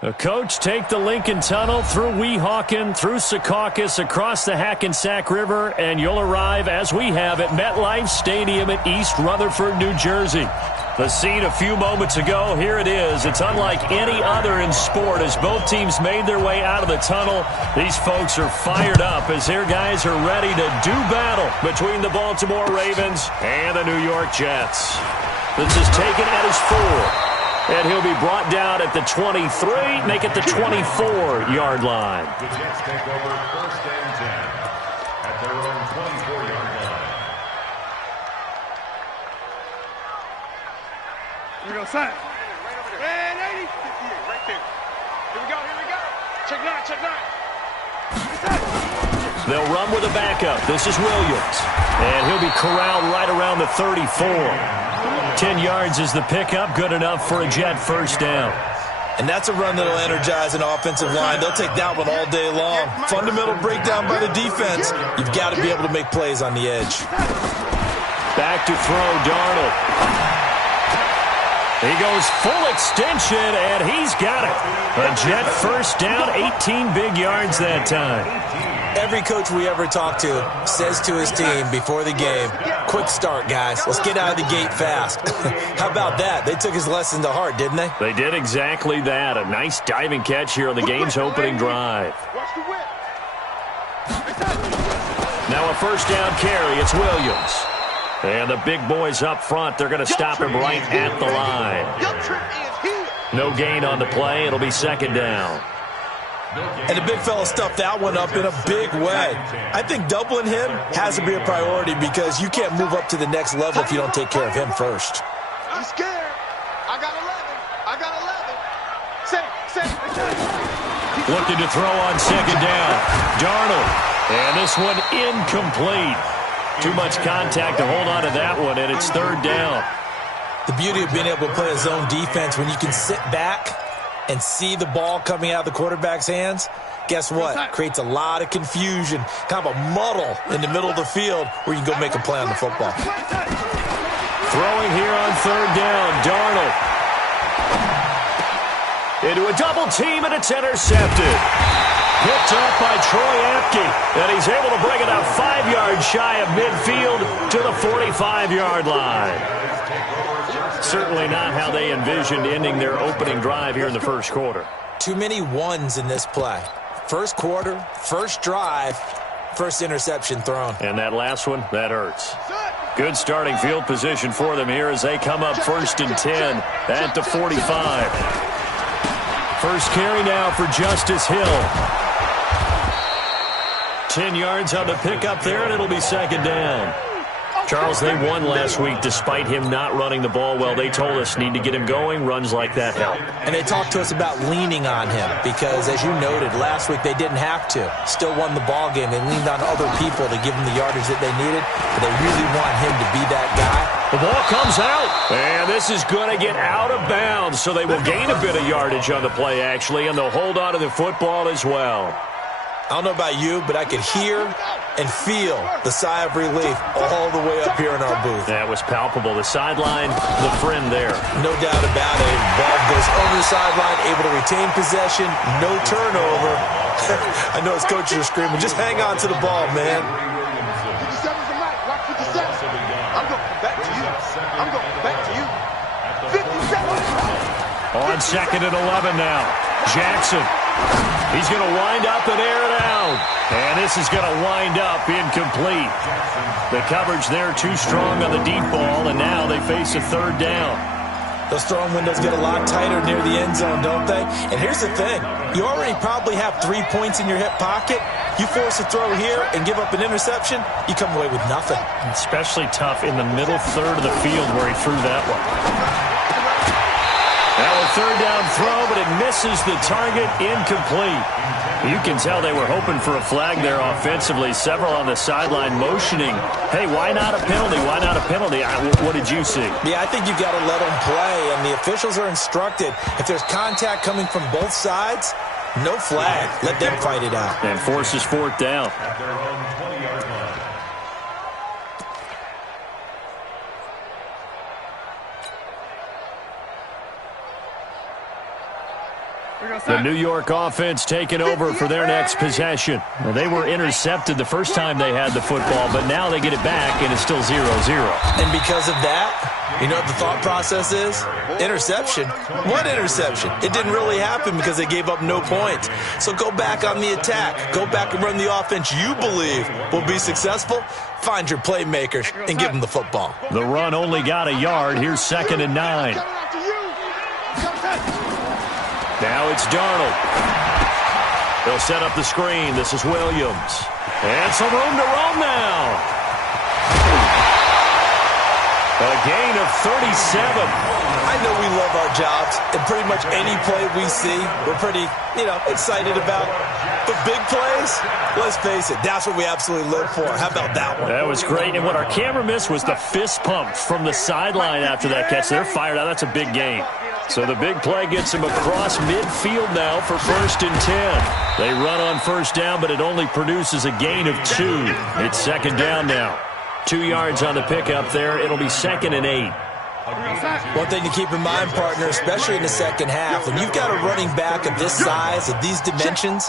The coach take the Lincoln Tunnel through Weehawken, through Secaucus, across the Hackensack River, and you'll arrive, as we have, at MetLife Stadium at East Rutherford, New Jersey. The scene a few moments ago, here it is. It's unlike any other in sport as both teams made their way out of the tunnel. These folks are fired up as their guys are ready to do battle between the Baltimore Ravens and the New York Jets. This is taken at his 4. And he'll be brought down at the 23, make it the 24-yard line. The Jets take over 1st and 10 at their own 24-yard line. Here we go, son. Right over there. Man, 80. Right there. Here we go, here we go. Check 9, check 9. They'll run with a backup. This is Williams. And he'll be corralled right around the 34. 10 yards is the pickup, good enough for a Jet first down. And that's a run that'll energize an offensive line. They'll take that one all day long. Fundamental breakdown by the defense. You've got to be able to make plays on the edge. Back to throw, Darnold. He goes full extension, and he's got it. A Jet first down, 18 big yards that time. Every coach we ever talk to says to his team before the game, quick start, guys. Let's get out of the gate fast. How about that? They took his lesson to heart, didn't they? They did exactly that. A nice diving catch here on the game's opening drive. Now a first down carry. It's Williams. And the big boys up front, they're going to stop him right at the line. No gain on the play. It'll be second down. And the big fella stuffed that one up in a big way. I think doubling him has to be a priority because you can't move up to the next level if you don't take care of him first. I'm scared. I got 11. I got 11. Looking to throw on second down. Darnold. And this one incomplete. Too much contact to hold on to that one, and it's third down. The beauty of being able to play a zone defense when you can sit back and see the ball coming out of the quarterback's hands, guess what? Creates a lot of confusion, kind of a muddle in the middle of the field where you can go make a play on the football. Throwing here on third down, Darnold. Into a double team, and it's intercepted. Picked up by Troy Apke, and he's able to bring it up 5 yards shy of midfield to the 45-yard line. Certainly not how they envisioned ending their opening drive here in the first quarter. Too many ones in this play. First quarter, first drive, first interception thrown. And that last one, that hurts. Good starting field position for them here as they come up 1st and 10 at the 45. First carry now for Justice Hill. 10 yards on the pickup there, and it'll be second down. Charles, they won last week despite him not running the ball well. They told us need to get him going. Runs like that help. And they talked to us about leaning on him because, as you noted, last week they didn't have to. Still won the ball game. They leaned on other people to give them the yardage that they needed. But they really want him to be that guy. The ball comes out. And this is going to get out of bounds, so they will gain a bit of yardage on the play, actually, and they'll hold on to the football as well. I don't know about you, but I could hear and feel the sigh of relief all the way up here in our booth. That was palpable. The sideline, the friend there. No doubt about it. Ball goes over the sideline, able to retain possession, no turnover. I know his coaches are screaming, just hang on to the ball, man. 57's the mic. Watch 57. I'm going back to you. I'm going back to you. 57. On second and 11 now. Jackson. He's going to wind up and air it out. And this is going to wind up incomplete. The coverage there too strong on the deep ball, and now they face a third down. Those throwing windows get a lot tighter near the end zone, don't they? And here's the thing. You already probably have 3 points in your hip pocket. You force a throw here and give up an interception, you come away with nothing. Especially tough in the middle third of the field where he threw that one. Now a third down throw, but it misses the target, incomplete. You can tell they were hoping for a flag there offensively. Several on the sideline motioning, hey, why not a penalty? Why not a penalty? What did you see? Yeah, I think you've got to let them play, and the officials are instructed. If there's contact coming from both sides, no flag. Let them fight it out. And forces fourth down. At their own 20-yard line. Here we go, The New York offense taking over for their next possession. Well, they were intercepted the first time they had the football, but now they get it back, and it's still 0-0. And because of that, you know what the thought process is? Interception. What interception? It didn't really happen because they gave up no points. So go back on the attack. Go back and run the offense you believe will be successful. Find your playmakers and give them the football. The run only got a yard. Here's 2nd and 9. Now it's Darnold. They'll set up the screen. This is Williams. And some room to roam now. A gain of 37. I know we love our jobs, and pretty much any play we see, we're pretty, excited about. But big plays, let's face it, that's what we absolutely live for. How about that one? That was great, and what our camera missed was the fist pump from the sideline after that catch. They're fired out. That's a big gain. So the big play gets him across midfield now for 1st and 10. They run on 1st down, but it only produces a gain of 2. It's 2nd down now. 2 yards on the pickup there. It'll be 2nd and 8. One thing to keep in mind, partner, especially in the second half, when you've got a running back of this size, of these dimensions,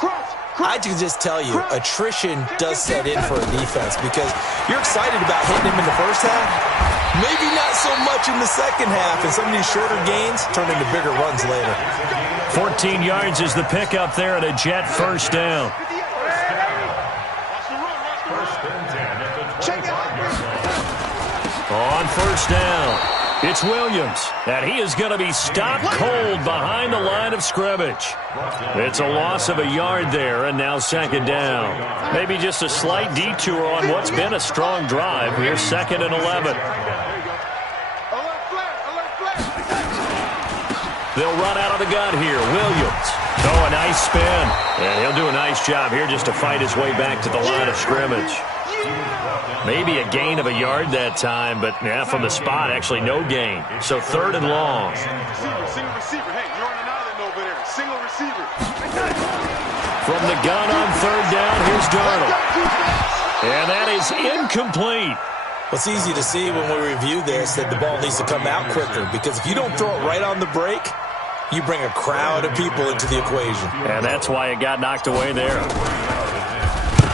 I can just tell you, attrition does set in for a defense because you're excited about hitting him in the first half. Maybe not so much in the second half, and some of these shorter gains turn into bigger runs later. 14 yards is the pickup there at a Jet 1st down. On 1st down, it's Williams, and he is going to be stopped cold behind the line of scrimmage. It's a loss of a yard there, and now 2nd down. Maybe just a slight detour on what's been a strong drive. Here's 2nd and 11. They'll run out of the gun here. Williams. Oh, a nice spin. And he'll do a nice job here just to fight his way back to the line of scrimmage. Maybe a gain of a yard that time, but from the spot, actually no gain. So 3rd and long. Single receiver. Hey, you're on an island over there. Single receiver. From the gun on 3rd down, here's Darnold. And that is incomplete. Well, it's easy to see when we review this that the ball needs to come out quicker because if you don't throw it right on the break, you bring a crowd of people into the equation. And that's why it got knocked away there.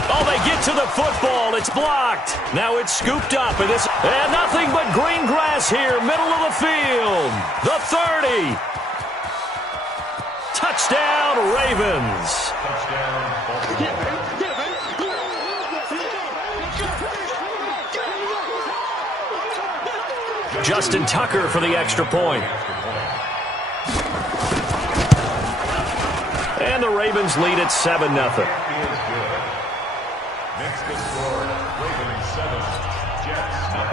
Oh, they get to the football. It's blocked. Now it's scooped up. And nothing but green grass here, middle of the field. The 30. Touchdown, Ravens. Justin Tucker for the extra point. And the Ravens lead at 7-0. Next to score, Ravens 7, Jets 0.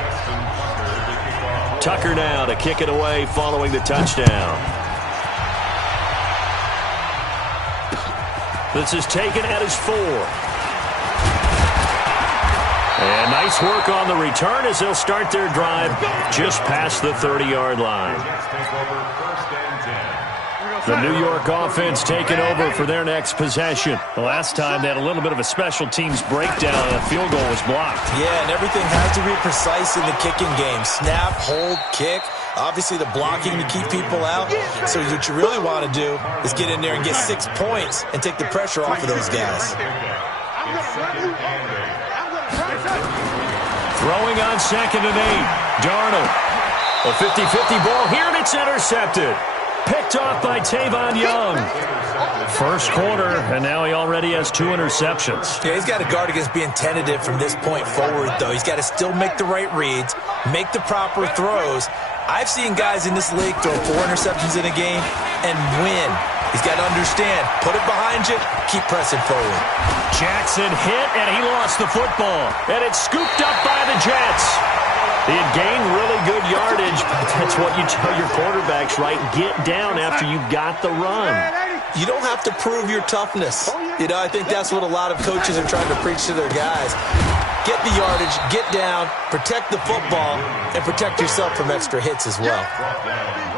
Justin Tucker to kick off. Tucker now to kick it away following the touchdown. This is taken at his 4. And nice work on the return as they'll start their drive just past the 30-yard line. Jets take over 1st and 10. The New York offense taking over for their next possession. The last time they had a little bit of a special teams breakdown and a field goal was blocked. Yeah, and everything has to be precise in the kicking game. Snap, hold, kick. Obviously the blocking to keep people out. So what you really want to do is get in there and get 6 points and take the pressure off of those guys. Throwing on 2nd and 8. Darnold. A 50-50 ball here, and it's intercepted. Picked off by Tavon Young. First quarter, and now he already has 2 interceptions. Yeah, he's got to guard against being tentative from this point forward, though. He's got to still make the right reads, make the proper throws. I've seen guys in this league throw 4 interceptions in a game and win. He's got to understand, put it behind you, keep pressing forward. Jackson hit, and he lost the football. And it's scooped up by the Jets. He had gained really good yardage, but that's what you tell your quarterbacks, right? Get down after you got the run. You don't have to prove your toughness. I think that's what a lot of coaches are trying to preach to their guys. Get the yardage, get down, protect the football, and protect yourself from extra hits as well.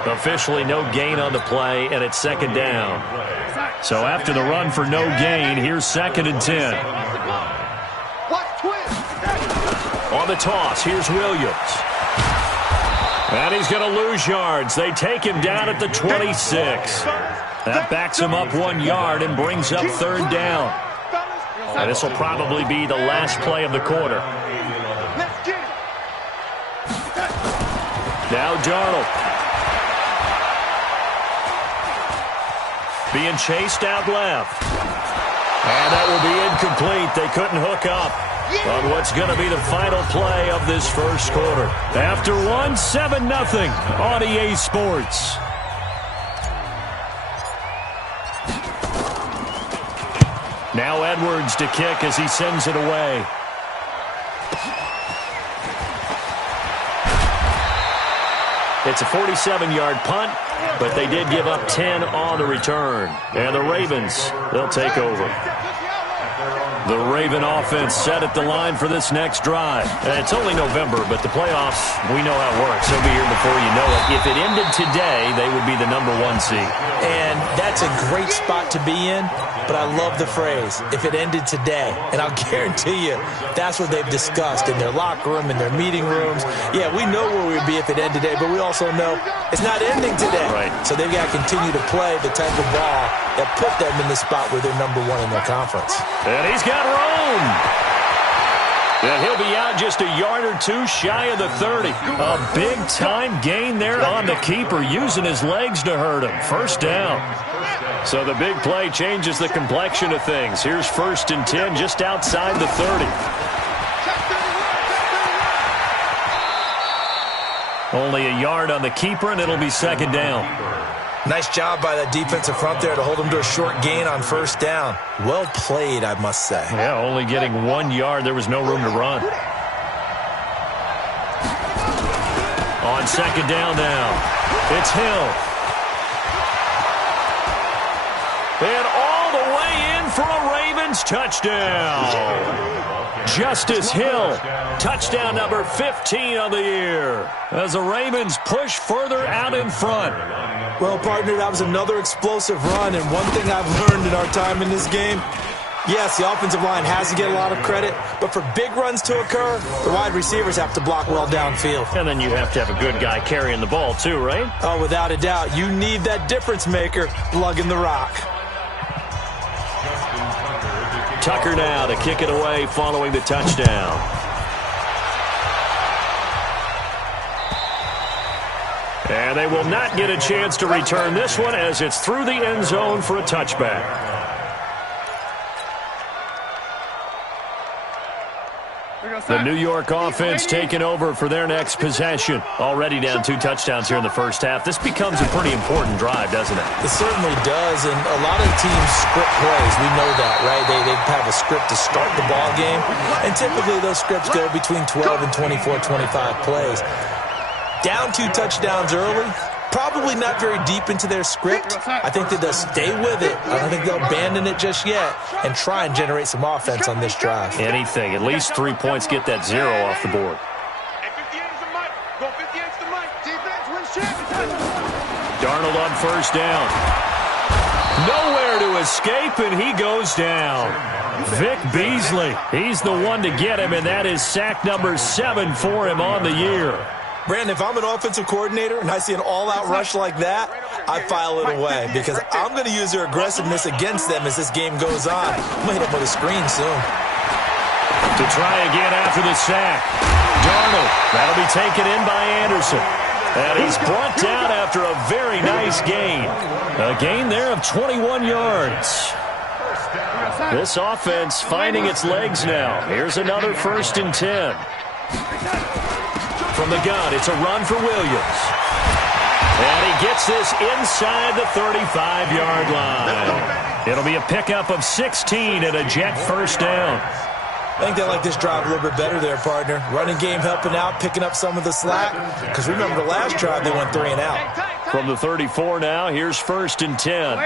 Officially no gain on the play, and it's 2nd down. So after the run for no gain, here's 2nd and 10. On the toss, here's Williams. And he's going to lose yards. They take him down at the 26. That backs him up 1 yard and brings up 3rd down. And this will probably be the last play of the quarter. Now Darnold. Being chased out left. And that will be incomplete. They couldn't hook up on what's going to be the final play of this first quarter. After 7-0 on EA Sports. Now Edwards to kick as he sends it away. It's a 47-yard punt, but they did give up 10 on the return. And the Ravens, they'll take over. The Raven offense set at the line for this next drive. And it's only November, but the playoffs, we know how it works. They'll be here before you know it. If it ended today, they would be the #1 seed. And that's a great spot to be in, but I love the phrase, if it ended today. And I'll guarantee you, that's what they've discussed in their locker room, in their meeting rooms. Yeah, we know where we'd be if it ended today, but we also know it's not ending today. Right. So they've got to continue to play the type of ball that put them in the spot where they're #1 in their conference. And he's got room. And he'll be out just a yard or two shy of the 30. A big-time gain there on the keeper, using his legs to hurt him. 1st down. So the big play changes the complexion of things. Here's 1st and 10 just outside the 30. Only a yard on the keeper, and it'll be 2nd down. Nice job by that defensive front there to hold him to a short gain on 1st down. Well played, I must say. Yeah, only getting 1 yard. There was no room to run. On 2nd down now, it's Hill. And all the way in for a Ravens touchdown. Justice Hill, touchdown number 15 of the year, as the Ravens push further out in front. Well, partner, that was another explosive run, and one thing I've learned in our time in this game, yes, the offensive line has to get a lot of credit, but for big runs to occur, the wide receivers have to block well downfield. And then you have to have a good guy carrying the ball too, right? Oh, without a doubt. You need that difference maker lugging the rock. Tucker now to kick it away following the touchdown. And they will not get a chance to return this one as it's through the end zone for a touchback. The New York offense taking over for their next possession. Already down 2 touchdowns here in the first half. This becomes a pretty important drive, doesn't it? It certainly does, and a lot of teams script plays. We know that, right? They have a script to start the ball game, and typically those scripts go between 12 and 24, 25 plays. Down 2 touchdowns early, probably not very deep into their script. I think that they'll stay with it. I don't think they'll abandon it just yet and try and generate some offense on this drive. Anything. At least 3 points, get that 0 off the board. Darnold on 1st down. Nowhere to escape, and he goes down. Vic Beasley, he's the one to get him, and that is sack number 7 for him on the year. Brandon, if I'm an offensive coordinator and I see an all-out rush like that, I file it away because I'm going to use their aggressiveness against them as this game goes on. I'm going to hit them with a screen soon. To try again after the sack. Darnold, that'll be taken in by Anderson. And he's brought down after a very nice gain. A gain there of 21 yards. This offense finding its legs now. Here's another 1st and 10. From the gun, it's a run for Williams. And he gets this inside the 35-yard line. It'll be a pickup of 16 and a Jet 1st down. I think they like this drive a little bit better there, partner. Running game helping out, picking up some of the slack. Because remember, the last drive, they went 3 and out. From the 34 now, here's 1st and 10.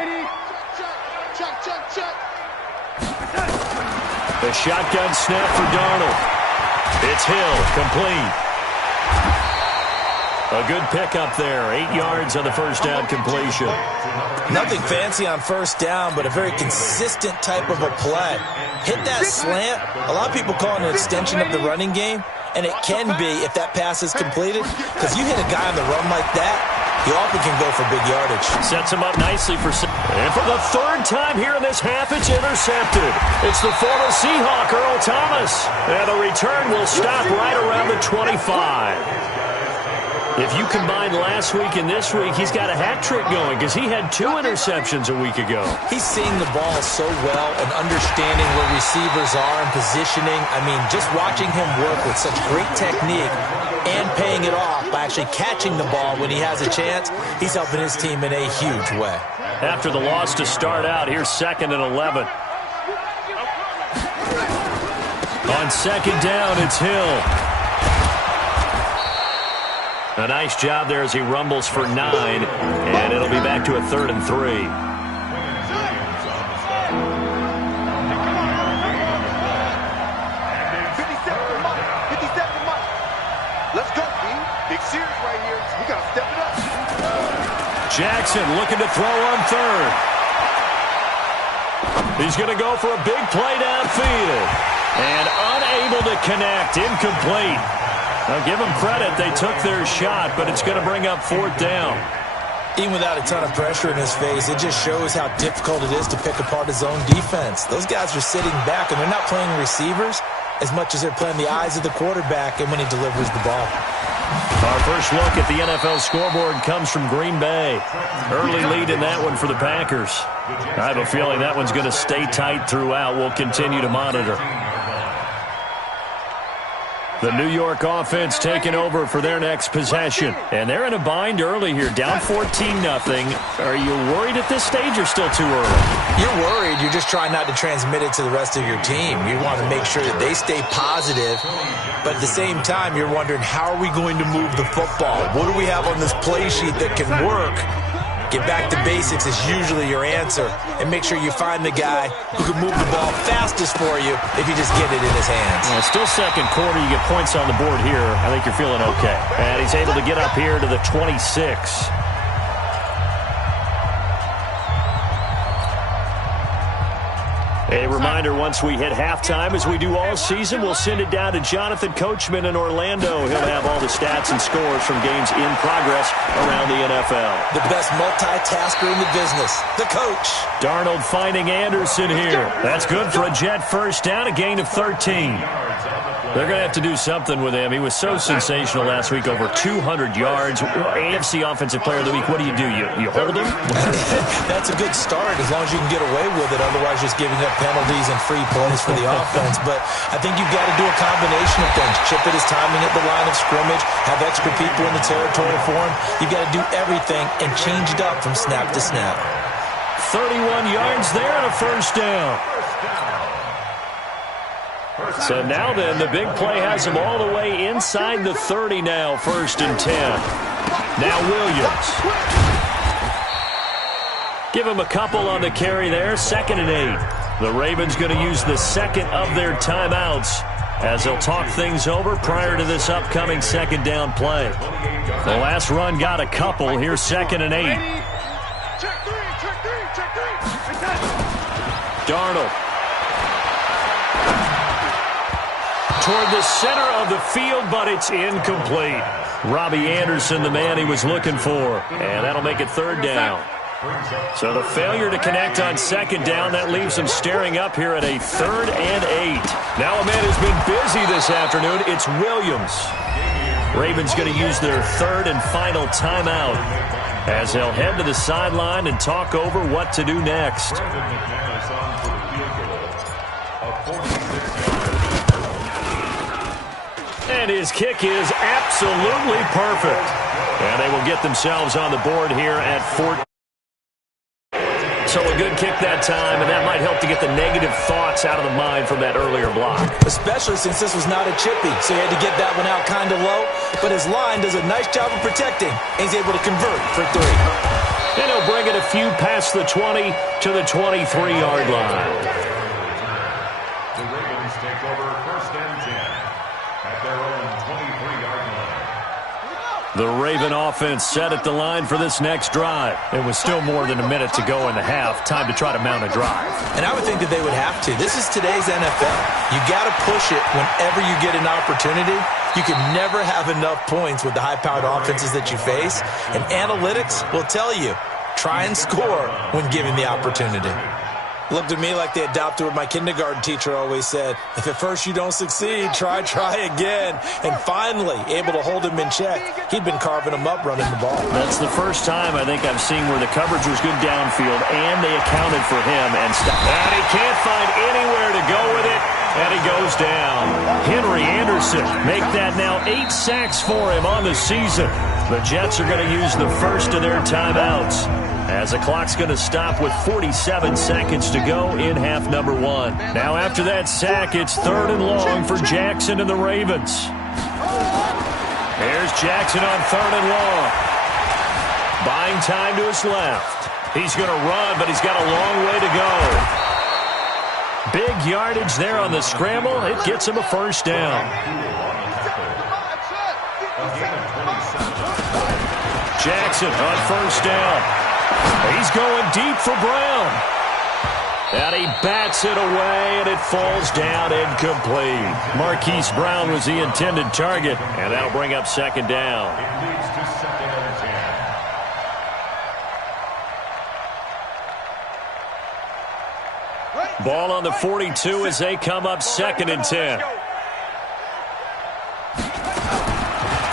The shotgun snap for Darnold. It's Hill, complete. A good pickup there. 8 yards on the 1st down completion. Nothing fancy on 1st down, but a very consistent type of a play. Hit that slant. A lot of people call it an extension of the running game, and it can be if that pass is completed, because you hit a guy on the run like that, He often can go for big yardage. Sets him up nicely for... And for the third time here in this half, it's intercepted. It's the former Seahawk, Earl Thomas. And the return will stop right around the 25. If you combine last week and this week, he's got a hat trick going because he had 2 interceptions a week ago. He's seeing the ball so well and understanding where receivers are and positioning. I mean, just watching him work with such great technique and paying it off by actually catching the ball when he has a chance, he's helping his team in a huge way. After the loss to start out, here's 2nd and 11. On 2nd down, it's Hill. A nice job there as he rumbles for 9, and it'll be back to a 3rd and 3. Let's go, B. Big series right here. We got to step it up. Jackson looking to throw on 3rd. He's going to go for a big play downfield. And unable to connect. Incomplete. Now, give them credit. They took their shot, but it's going to bring up 4th down. Even without a ton of pressure in his face, it just shows how difficult it is to pick apart his own defense. Those guys are sitting back, and they're not playing receivers as much as they're playing the eyes of the quarterback and when he delivers the ball. Our first look at the NFL scoreboard comes from Green Bay. Early lead in that one for the Packers. I have a feeling that one's going to stay tight throughout. We'll continue to monitor. The New York offense taking over for their next possession. And they're in a bind early here, down 14-0. Are you worried at this stage or still too early? You're worried. You're just trying not to transmit it to the rest of your team. You want to make sure that they stay positive. But at the same time, you're wondering, how are we going to move the football? What do we have on this play sheet that can work? Get back to basics is usually your answer. And make sure you find the guy who can move the ball fastest for you if you just get it in his hands. Well, still 2nd quarter. You get points on the board here. I think you're feeling okay. And he's able to get up here to the 26. A reminder, once we hit halftime, as we do all season, we'll send it down to Jonathan Coachman in Orlando. He'll have all the stats and scores from games in progress around the NFL. The best multitasker in the business, the coach. Darnold finding Anderson here. That's good for a Jet first down, a gain of 13. They're going to have to do something with him. He was so sensational last week, over 200 yards. AFC Offensive Player of the Week, what do? You hold him? That's a good start as long as you can get away with it. Otherwise, just giving up penalties and free plays for the offense. But I think you've got to do a combination of things. Chip it his timing at the line of scrimmage, have extra people in the territory for him. You've got to do everything and change it up from snap to snap. 31 yards there and a first down. So now then, the big play has him all the way inside the 30 now, 1st and 10. Now Williams. Give him a couple on the carry there, 2nd and 8. The Ravens going to use the 2nd of their timeouts as they'll talk things over prior to this upcoming 2nd down play. The last run got a couple. Here's 2nd and 8. Darnold. Toward the center of the field, but it's incomplete. Robbie Anderson, the man he was looking for. And that'll make it 3rd down. So the failure to connect on 2nd down, that leaves him staring up here at a 3rd and 8. Now a man has been busy this afternoon. It's Williams. Ravens going to use their 3rd and final timeout as they'll head to the sideline and talk over what to do next. And his kick is absolutely perfect. And they will get themselves on the board here at 14. So a good kick that time, and that might help to get the negative thoughts out of the mind from that earlier block. Especially since this was not a chippy, so he had to get that one out kind of low. But his line does a nice job of protecting, and he's able to convert for 3. And he'll bring it a few past the 20 to the 23-yard line. The Ravens take over 1st and 10 at their own 23-yard line. The Raven offense set at the line for this next drive. It was still more than a minute to go in the half. Time to try to mount a drive. And I would think that they would have to. This is today's NFL. You got to push it whenever you get an opportunity. You can never have enough points with the high-powered offenses that you face, and analytics will tell you, try and score when given the opportunity. Looked at me like they adopted what my kindergarten teacher always said. If at first you don't succeed, try again. And finally, able to hold him in check. He'd been carving him up running the ball. That's the first time I think I've seen where the coverage was good downfield, and they accounted for him. And he can't find anywhere to go with it, and he goes down. Henry Anderson make that now 8 sacks for him on the season. The Jets are going to use the first of their timeouts, as the clock's going to stop with 47 seconds to go in half number 1. Now after that sack, it's 3rd and long for Jackson and the Ravens. Here's Jackson on 3rd and long. Buying time to his left. He's going to run, but he's got a long way to go. Big yardage there on the scramble. It gets him a first down. Jackson on 1st down. He's going deep for Brown. And he bats it away, and it falls down incomplete. Marquise Brown was the intended target, and that'll bring up 2nd down. It leads to 2nd and 10. Ball on the 42 as they come up 2nd and 10.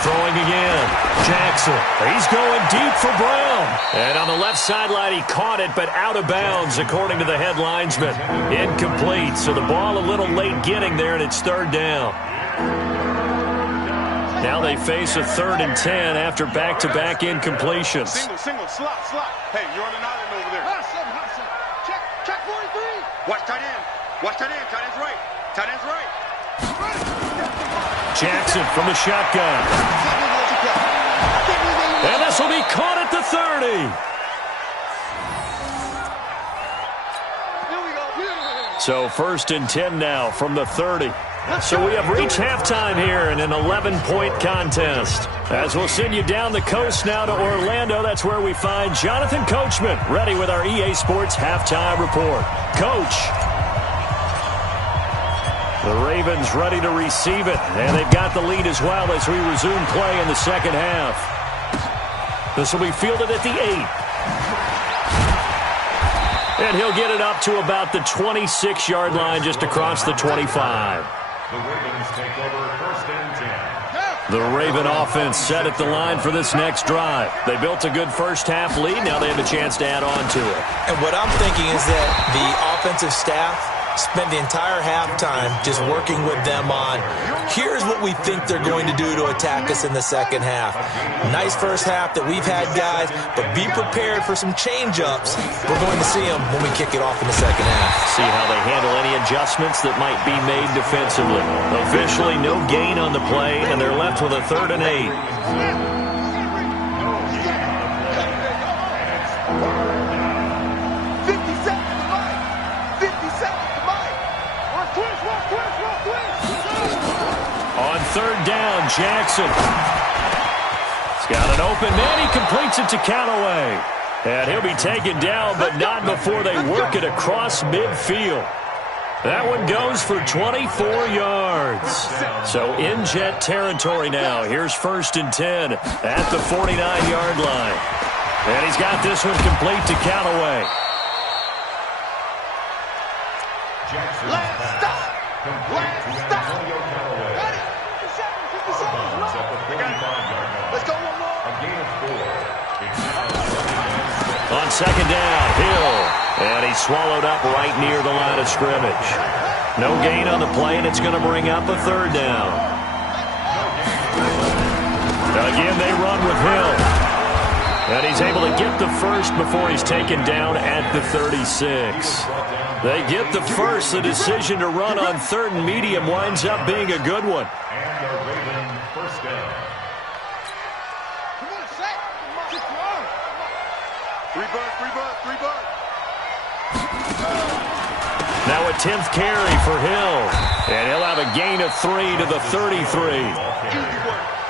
Throwing again. Jackson. He's going deep for Brown. And on the left sideline, he caught it, but out of bounds, according to the head linesman. Incomplete. So the ball a little late getting there, and it's 3rd down. Now they face a 3rd and 10 after back-to-back incompletions. Single, slot. Hey, you're on an island over there. Check 43. Watch tight end. Tight end's right. Jackson from the shotgun. And this will be caught at the 30. So 1st and 10 now from the 30. So we have reached halftime here in an 11-point contest. As we'll send you down the coast now to Orlando, that's where we find Jonathan Coachman, ready with our EA Sports halftime report. Coach. The Ravens ready to receive it, and they've got the lead as well as we resume play in the 2nd half. This will be fielded at the 8. And he'll get it up to about the 26-yard line, just across the 25. The Ravens take over 1st and 10. The Raven offense set at the line for this next drive. They built a good first-half lead. Now they have a chance to add on to it. And what I'm thinking is that the offensive staff spent the entire halftime just working with them on, here's what we think they're going to do to attack us in the 2nd half. Nice first half that we've had, guys, but be prepared for some change-ups. We're going to see them when we kick it off in the 2nd half. See how they handle any adjustments that might be made defensively. Officially, no gain on the play, and they're left with a 3rd and 8. On 3rd down, Jackson. He's got an open man. He completes it to Callaway. And he'll be taken down, but not before they work it across midfield. That one goes for 24 yards. So in Jet territory now. Here's 1st and 10 at the 49-yard line. And he's got this one complete to Callaway. Last stop. Let's go one more. A gain of 4. On 2nd down, Hill. And he's swallowed up right near the line of scrimmage. No gain on the play, and it's going to bring up a 3rd down. Again, they run with Hill. And he's able to get the first before he's taken down at the 36. They get the first. The decision to run on 3rd and medium winds up being a good one. And a Raven first down. Three bud. Now a 10th carry for Hill. And he'll have a gain of 3 to the 33.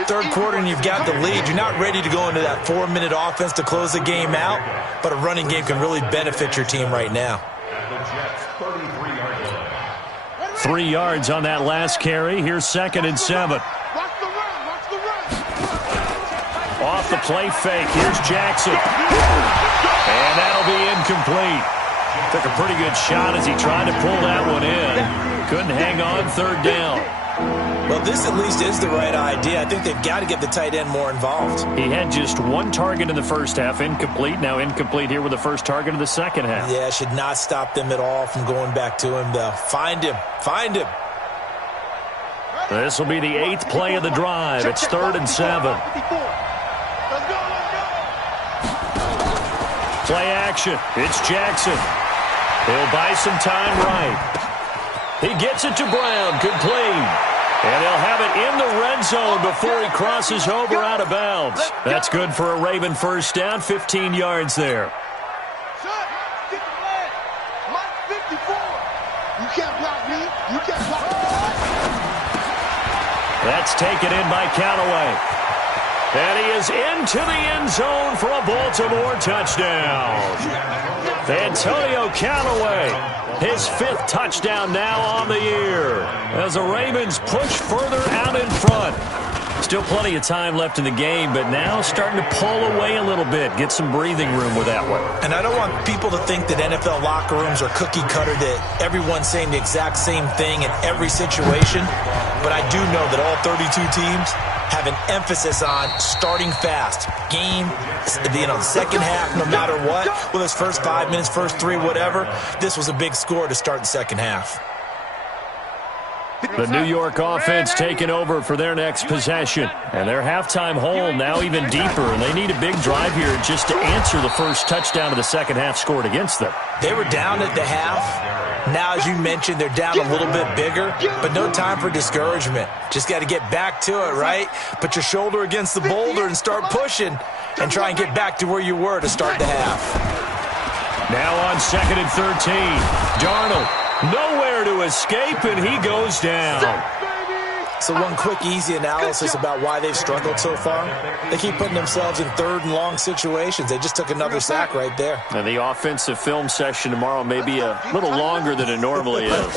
3rd quarter and you've got the lead. You're not ready to go into that 4-minute offense to close the game out, but a running game can really benefit your team right now. At the Jets' 33-yard line. 3 yards on that last carry. Here's 2nd and 7. Watch the the play fake. Here's Jackson. And that'll be incomplete. Took a pretty good shot as he tried to pull that one in. Couldn't hang on third down. Well, this at least is the right idea. I think they've got to get the tight end more involved. He had just one target in the first half, incomplete. Now incomplete here with the first target of the second half. Yeah, should not stop them at all from going back to him, though. Find him. Find him. This will be the 8th play of the drive. It's 3rd and 7. Play action. It's Jackson. He'll buy some time right. He gets it to Brown. Complete. And he'll have it in the red zone before he crosses over out of bounds. That's good for a Raven first down, 15 yards there. That's taken in by Callaway. And he is into the end zone for a Baltimore touchdown. Antonio Callaway, his 5th touchdown now on the year, as the Ravens push further out in front. Still plenty of time left in the game, but now starting to pull away a little bit, get some breathing room with that one. And I don't want people to think that NFL locker rooms are cookie cutter, that everyone's saying the exact same thing in every situation. But I do know that all 32 teams have an emphasis on starting fast. Game, the second half, no matter what. Well, his first 5 minutes, first 3, whatever. This was a big score to start the second half. The New York offense taking over for their next possession. And their halftime hole now even deeper, and they need a big drive here just to answer the first touchdown of the second half scored against them. They were down at the half. Now, as you mentioned, they're down a little bit bigger, but no time for discouragement. Just got to get back to it, right? Put your shoulder against the boulder and start pushing and try and get back to where you were to start the half. Now on 2nd and 13, Darnold. Nowhere to escape, and he goes down. So one quick, easy analysis about why they've struggled so far. They keep putting themselves in 3rd and long situations. They just took another sack right there. And the offensive film session tomorrow may be a little longer than it normally is.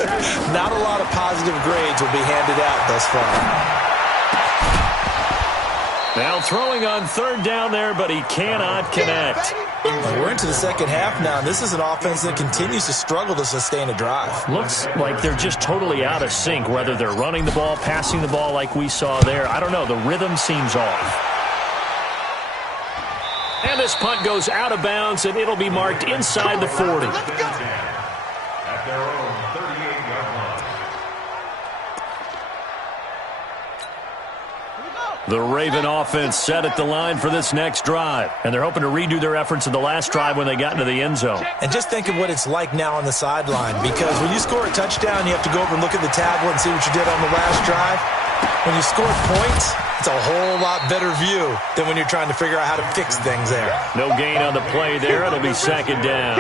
Not a lot of positive grades will be handed out thus far. Now throwing on 3rd down there, but he cannot connect. We're into the second half now. This is an offense that continues to struggle to sustain a drive. Looks like they're just totally out of sync, whether they're running the ball, passing the ball like we saw there. I don't know. The rhythm seems off. And this punt goes out of bounds, and it'll be marked inside the 40. At their own 38-yard line. The Raven offense set at the line for this next drive, and they're hoping to redo their efforts in the last drive when they got into the end zone. And just think of what it's like now on the sideline, because when you score a touchdown, you have to go over and look at the tablet and see what you did on the last drive. When you score points, it's a whole lot better view than when you're trying to figure out how to fix things there. No gain on the play there. It'll be 2nd down.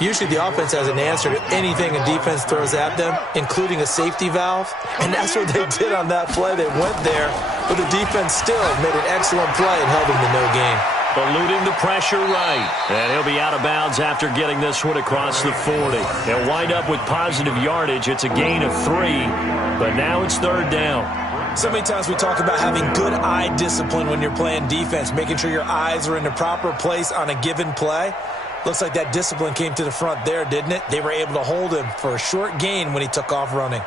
Usually the offense has an answer to anything a defense throws at them, including a safety valve. And that's what they did on that play. They went there, but the defense still made an excellent play and held them to no gain. Eluding the pressure right. And he'll be out of bounds after getting this one across the 40. They'll wind up with positive yardage. It's a gain of 3, but now it's 3rd down. So many times we talk about having good eye discipline when you're playing defense, making sure your eyes are in the proper place on a given play. Looks like that discipline came to the front there, didn't it? They were able to hold him for a short gain when he took off running.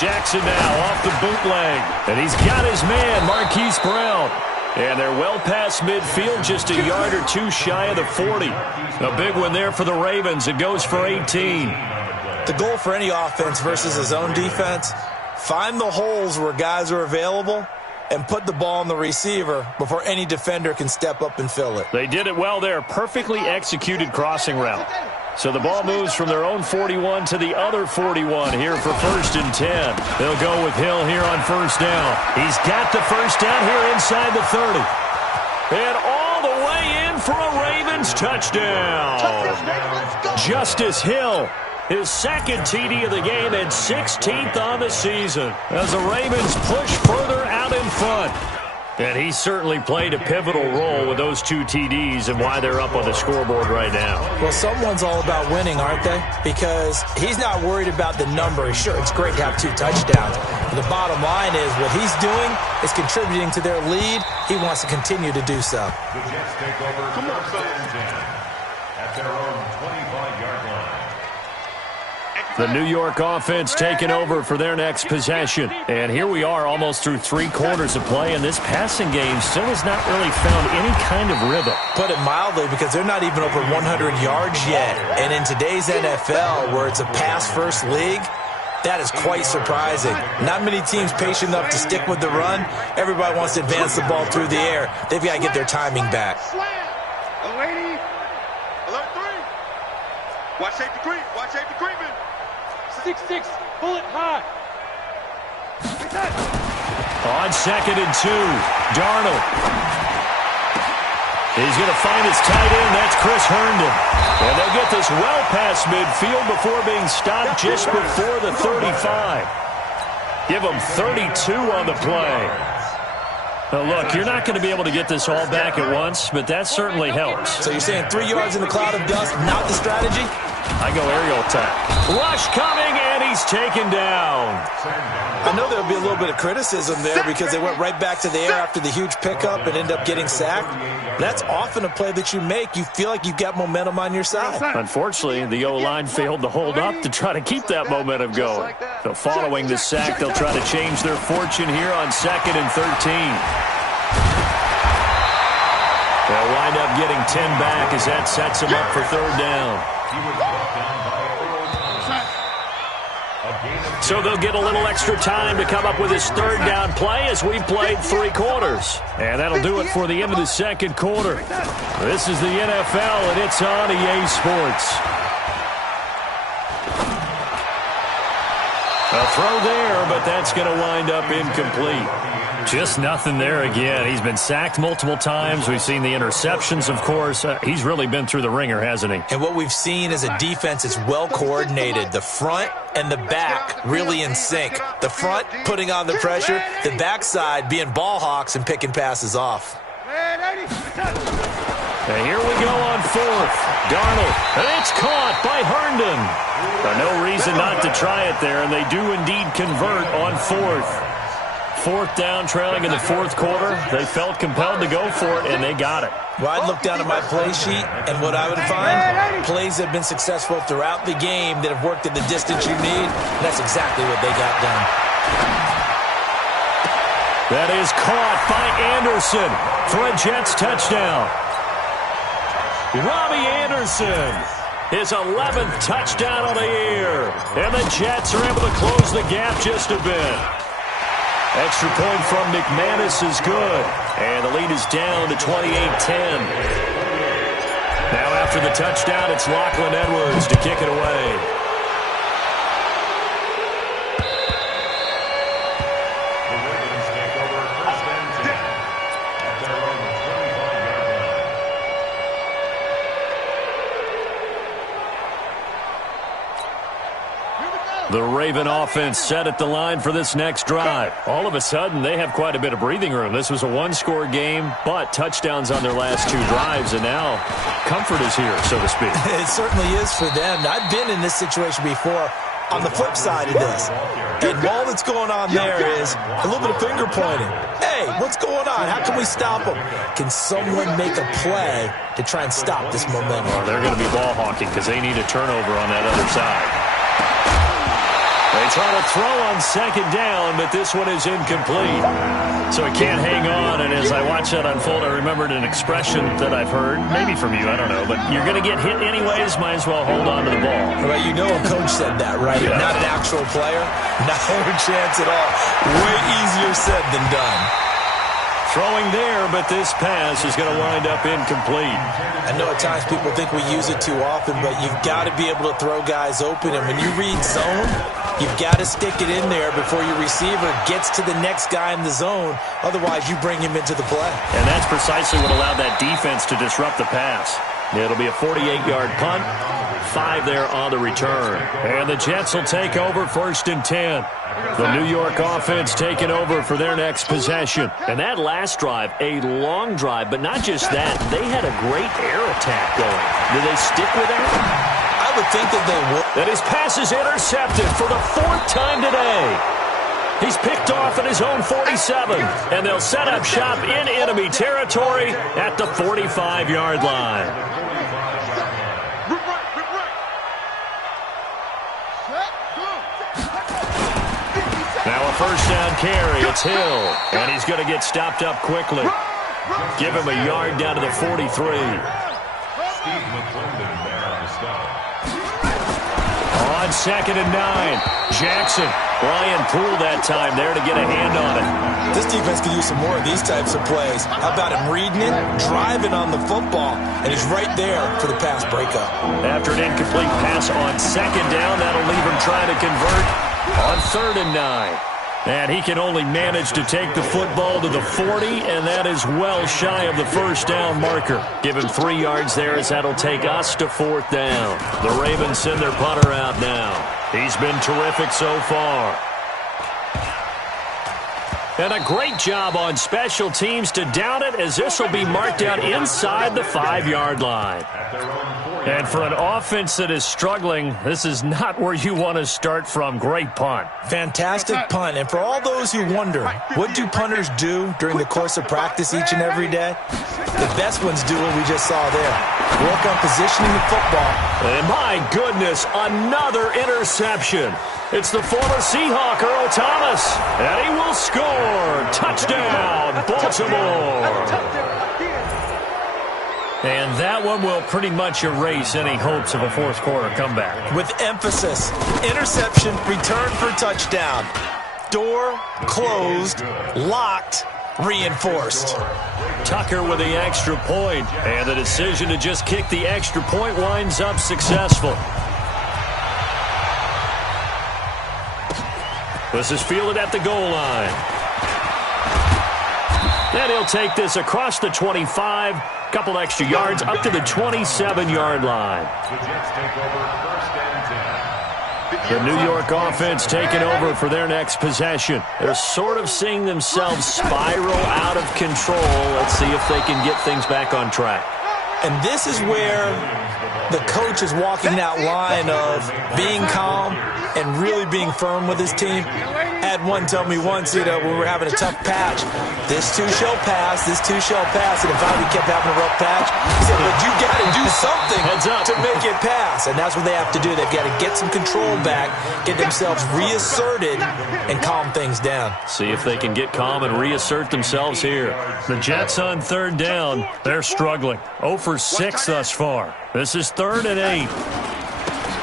Jackson now off the bootleg, and he's got his man, Marquise Brown. And they're well past midfield, just a yard or 2 shy of the 40. A big one there for the Ravens. It goes for 18. The goal for any offense versus his own defense, find the holes where guys are available and put the ball on the receiver before any defender can step up and fill it. They did it well there. Perfectly executed crossing route. So the ball moves from their own 41 to the other 41 here for 1st and 10. They'll go with Hill here on 1st down. He's got the 1st down here inside the 30. And all the way in for a Ravens touchdown. Justice Hill, his 2nd TD of the game and 16th on the season as the Ravens push further out in front. And he certainly played a pivotal role with those 2 TDs and why they're up on the scoreboard right now. Well, someone's all about winning, aren't they? Because he's not worried about the number. Sure, it's great to have 2 touchdowns. But the bottom line is what he's doing is contributing to their lead. He wants to continue to do so. The Jets take over first and 10 at their own 25-yard line. The New York offense taking over for their next possession. And here we are almost through 3 quarters of play, and this passing game still has not really found any kind of rhythm. Put it mildly, because they're not even over 100 yards yet. And in today's NFL, where it's a pass-first league, that is quite surprising. Not many teams patient enough to stick with the run. Everybody wants to advance the ball through the air. They've got to get their timing back. Alert 3. Watch safety creep. Watch safety creeping. 6-6, bullet high. On 2nd and 2, Darnold. He's going to find his tight end. That's Chris Herndon. And they'll get this well past midfield before being stopped just before the 35. Give them 32 on the play. Now, look, you're not going to be able to get this all back at once, but that certainly helps. So you're saying 3 yards in the cloud of dust, not the strategy? I go aerial attack. Rush coming, and he's taken down. I know there'll be a little bit of criticism there because they went right back to the air after the huge pickup and end up getting sacked. That's often a play that you make. You feel like you've got momentum on your side. Unfortunately, the O-line failed to hold up to try to keep that momentum going. So following the sack, they'll try to change their fortune here on 2nd and 13. They'll wind up getting 10 back as that sets them up for 3rd down. So they'll get a little extra time to come up with his 3rd down play as we've played 3 quarters. And that'll do it for the end of the 2nd quarter. This is the NFL, and it's on EA Sports. A throw there, but that's going to wind up incomplete. Just nothing there again. He's been sacked multiple times. We've seen the interceptions, of course. He's really been through the ringer, hasn't he? And what we've seen is a defense that's well coordinated. The front and the back really in sync. The front putting on the pressure, the backside being ball hawks and picking passes off. And here we go on 4th. Darnold, and it's caught by Herndon. No reason not to try it there, and they do indeed convert on 4th. 4th down, trailing in the 4th quarter. They felt compelled to go for it, and they got it. Well, I'd look down at my play sheet, and what I would find, plays that have been successful throughout the game that have worked at the distance you need, and that's exactly what they got done. That is caught by Anderson for a Jets touchdown. Robbie Anderson, his 11th touchdown on the year, and the Jets are able to close the gap just a bit. Extra point from McManus is good. And the lead is down to 28-10. Now after the touchdown, it's Lachlan Edwards to kick it away. The Ravens take over first and 10 at their own 25-yard line. The Raven offense set at the line for this next drive. All of a sudden, they have quite a bit of breathing room. This was a 1-score game, but touchdowns on their last 2 drives, and now comfort is here, so to speak. It certainly is for them. I've been in this situation before. On the flip side of this, and all that's going on there is a little bit of finger pointing. Hey, what's going on? How can we stop them? Can someone make a play to try and stop this momentum? Well, they're going to be ball hawking because they need a turnover on that other side. They try to throw on 2nd down, but this one is incomplete. So he can't hang on, and as I watch that unfold, I remembered an expression that I've heard, maybe from you, I don't know, but you're going to get hit anyways, might as well hold on to the ball. Well, you know a coach said that, right? Yeah. Not an actual player. Not a chance at all. Way easier said than done. Throwing there, but this pass is going to wind up incomplete. I know at times people think we use it too often, but you've got to be able to throw guys open. And when you read zone, you've got to stick it in there before your receiver gets to the next guy in the zone. Otherwise, you bring him into the play. And that's precisely what allowed that defense to disrupt the pass. It'll be a 48-yard punt. 5 there on the return. And the Jets will take over 1st and 10. The New York offense taking over for their next possession. And that last drive, a long drive, but not just that. They had a great air attack going. Do they stick with that? I would think that they would. And his pass is intercepted for the 4th time today. He's picked off at his own 47, and they'll set up shop in enemy territory at the 45-yard line. Now a 1st down carry. It's Hill, and he's going to get stopped up quickly. Give him a yard down to the 43. Steve McClendon there on the stop. On 2nd and 9, Jackson. Brian Poole that time there to get a hand on it. This defense could use some more of these types of plays. How about him reading it, driving on the football, and he's right there for the pass breakup. After an incomplete pass on 2nd down, that'll leave him trying to convert on 3rd and 9. And he can only manage to take the football to the 40, and that is well shy of the 1st down marker. Give him 3 yards there as that'll take us to 4th down. The Ravens send their punter out now. He's been terrific so far. And a great job on special teams to down it, as this will be marked out inside the 5-yard line. And for an offense that is struggling, this is not where you want to start from. Great punt. Fantastic punt. And for all those who wonder, what do punters do during the course of practice each and every day? The best ones do what we just saw there. Work on positioning the football. And my goodness, another interception. It's the former Seahawk, Earl Thomas, and he will score. Touchdown, Baltimore. And that one will pretty much erase any hopes of a 4th quarter comeback. With emphasis, interception, return for touchdown. Door closed, locked, reinforced. Tucker with the extra point, and the decision to just kick the extra point winds up successful. This is fielded at the goal line. And he'll take this across the 25, couple extra yards up to the 27-yard line. The Jets take over 1st and 10. The New York offense taking over for their next possession. They're sort of seeing themselves spiral out of control. Let's see if they can get things back on track. And this is where the coach is walking that line of being calm and really being firm with his team. Had one tell me once, when we were having a tough patch, this too shall pass, this too shall pass, and if finally kept having a rough patch, he said, but you got to do something to make it pass, and that's what they have to do. They've got to get some control back, get themselves reasserted, and calm things down. See if they can get calm and reassert themselves here. The Jets on 3rd down, they're struggling. 0 for 6 thus far. This is 3rd and 8.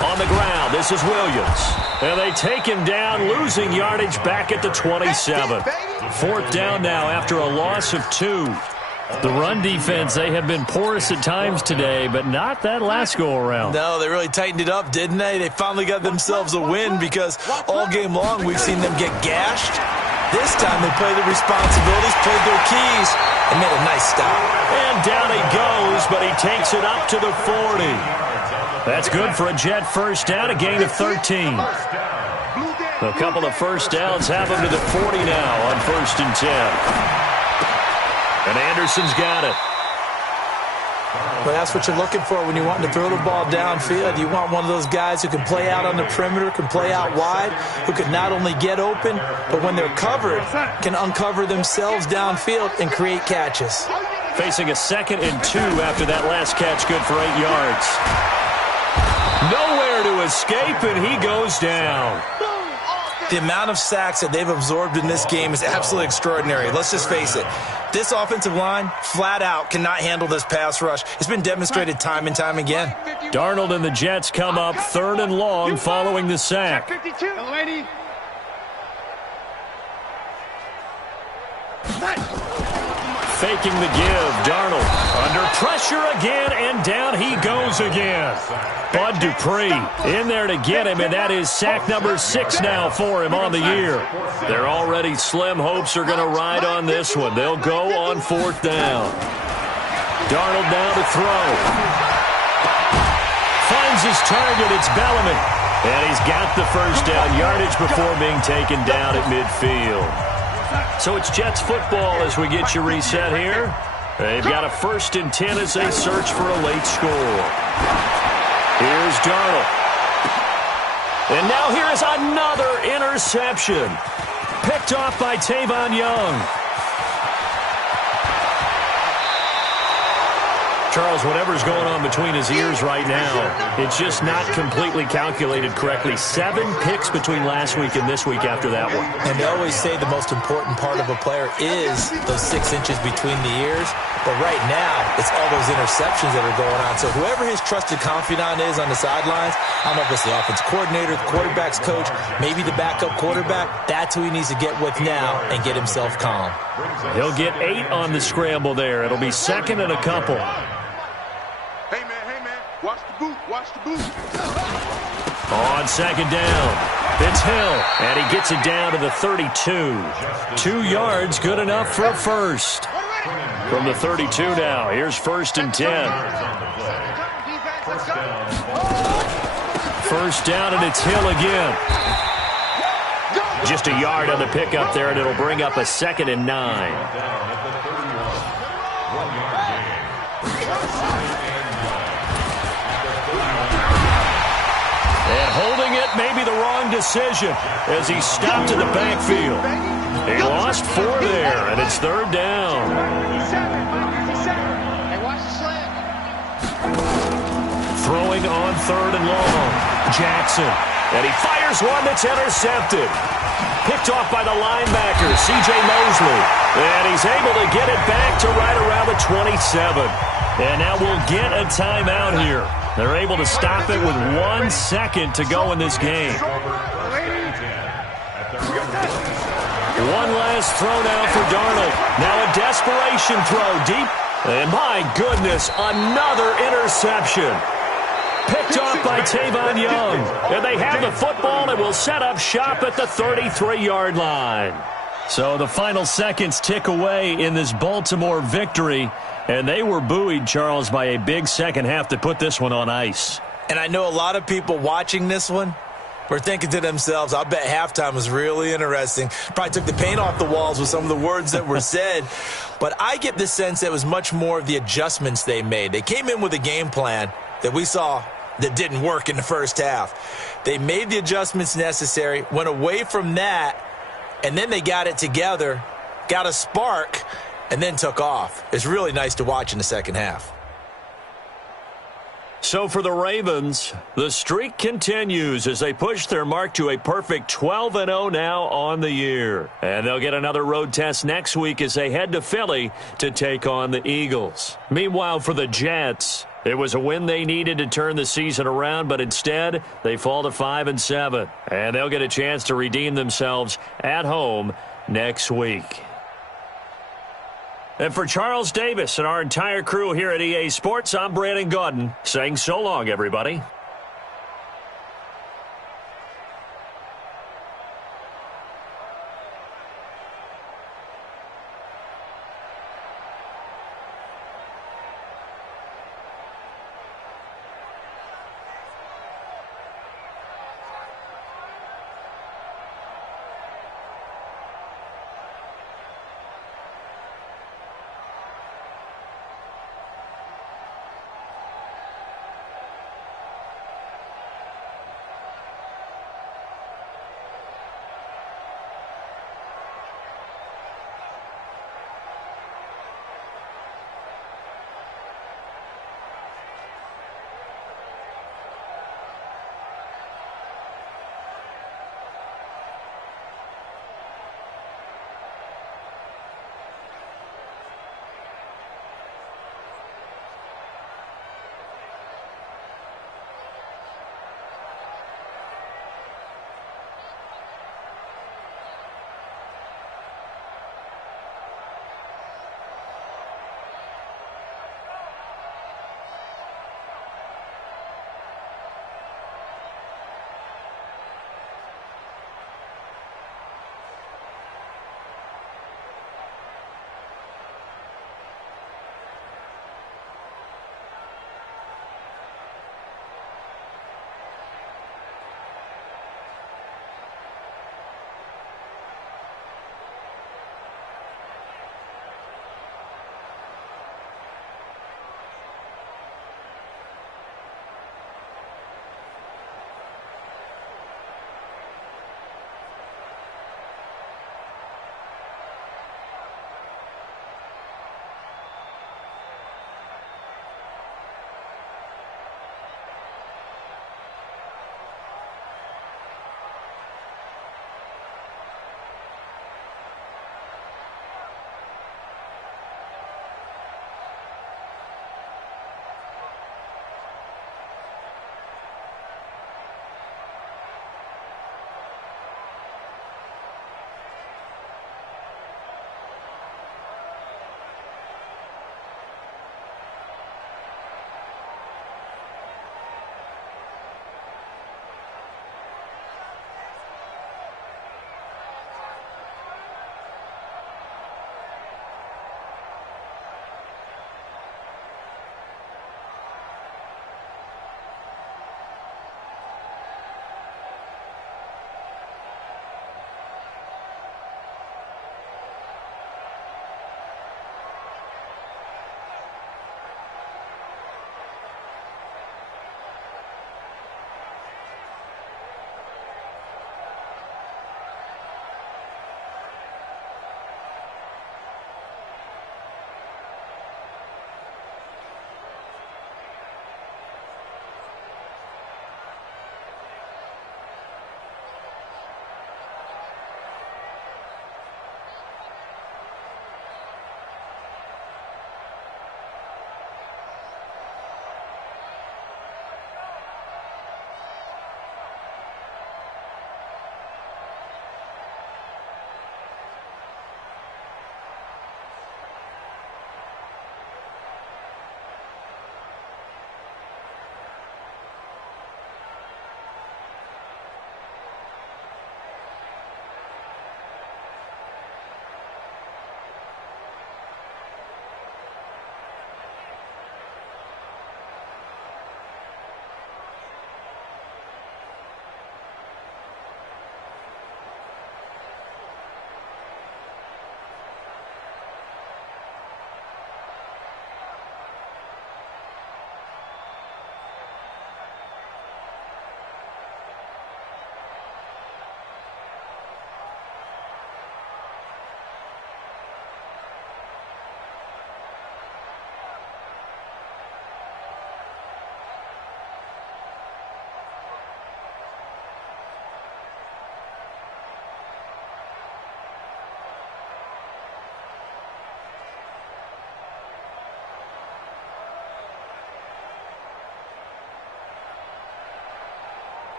On the ground, this is Williams. And they take him down, losing yardage back at the 27. 4th down now after a loss of 2. The run defense, they have been porous at times today, but not that last go-around. No, they really tightened it up, didn't they? They finally got themselves a win because all game long we've seen them get gashed. This time they played their responsibilities, played their keys, and made a nice stop. And down he goes, but he takes it up to the 40. That's good for a Jet 1st down, a gain of 13. A couple of 1st downs have him to the 40 now on 1st and 10. And Anderson's got it. But that's what you're looking for when you want to throw the ball downfield. You want one of those guys who can play out on the perimeter, can play out wide, who can not only get open, but when they're covered, can uncover themselves downfield and create catches. Facing a 2nd and 2 after that last catch, good for 8 yards. Nowhere to escape, and he goes down. The amount of sacks that they've absorbed in this game is absolutely extraordinary. Let's just face it. This offensive line, flat out, cannot handle this pass rush. It's been demonstrated time and time again. Darnold and the Jets come up 3rd and long following the sack. Faking the give, Darnold under pressure again, and down he goes again. Bud Dupree in there to get him, and that is sack number 6 now for him on the year. Their already slim hopes are going to ride on this one. They'll go on 4th down. Darnold now to throw. Finds his target. It's Bellamy. And he's got the first down yardage before being taken down at midfield. So it's Jets football as we get you reset here. They've got a 1st and 10 as they search for a late score. Here's Darnold. And now here is another interception. Picked off by Tavon Young. Charles, whatever's going on between his ears right now, it's just not completely calculated correctly. 7 picks between last week and this week after that one. And they always say the most important part of a player is those 6 inches between the ears. But right now, it's all those interceptions that are going on. So whoever his trusted confidant is on the sidelines, I don't know if it's the offense coordinator, the quarterback's coach, maybe the backup quarterback, that's who he needs to get with now and get himself calm. He'll get 8 on the scramble there. It'll be 2nd and a couple. Hey, man, watch the boot, watch the boot. On 2nd down, it's Hill, and he gets it down to the 32. 2 yards, good enough for a first. From the 32 now, here's 1st and 10. First down, and it's Hill again. Just a yard on the pickup there, and it'll bring up a 2nd and 9. And holding it may be the wrong decision as he stopped in the backfield. He lost 4 there, and it's 3rd down. Throwing on 3rd and long. Jackson. And he fires one that's intercepted. Picked off by the linebacker, C.J. Mosley. And he's able to get it back to right around the 27. And now we'll get a timeout here. They're able to stop it with 1 second to go in this game. One last throw now for Darnold. Now a desperation throw deep. And my goodness, another interception. Picked off by Tavon Young. And they have the football and will set up shop at the 33-yard line. So the final seconds tick away in this Baltimore victory. And they were buoyed, Charles, by a big second half to put this one on ice. And I know a lot of people watching this one were thinking to themselves, I bet halftime was really interesting. Probably took the paint off the walls with some of the words that were said. But I get the sense that it was much more of the adjustments they made. They came in with a game plan that we saw that didn't work in the first half. They made the adjustments necessary, went away from that, and then they got it together, got a spark, and then took off. It's really nice to watch in the second half. So for the Ravens, the streak continues as they push their mark to a perfect 12-0 now on the year. And they'll get another road test next week as they head to Philly to take on the Eagles. Meanwhile, for the Jets, it was a win they needed to turn the season around, but instead they fall to 5-7. And they'll get a chance to redeem themselves at home next week. And for Charles Davis and our entire crew here at EA Sports, I'm Brandon Gaudin saying so long, everybody.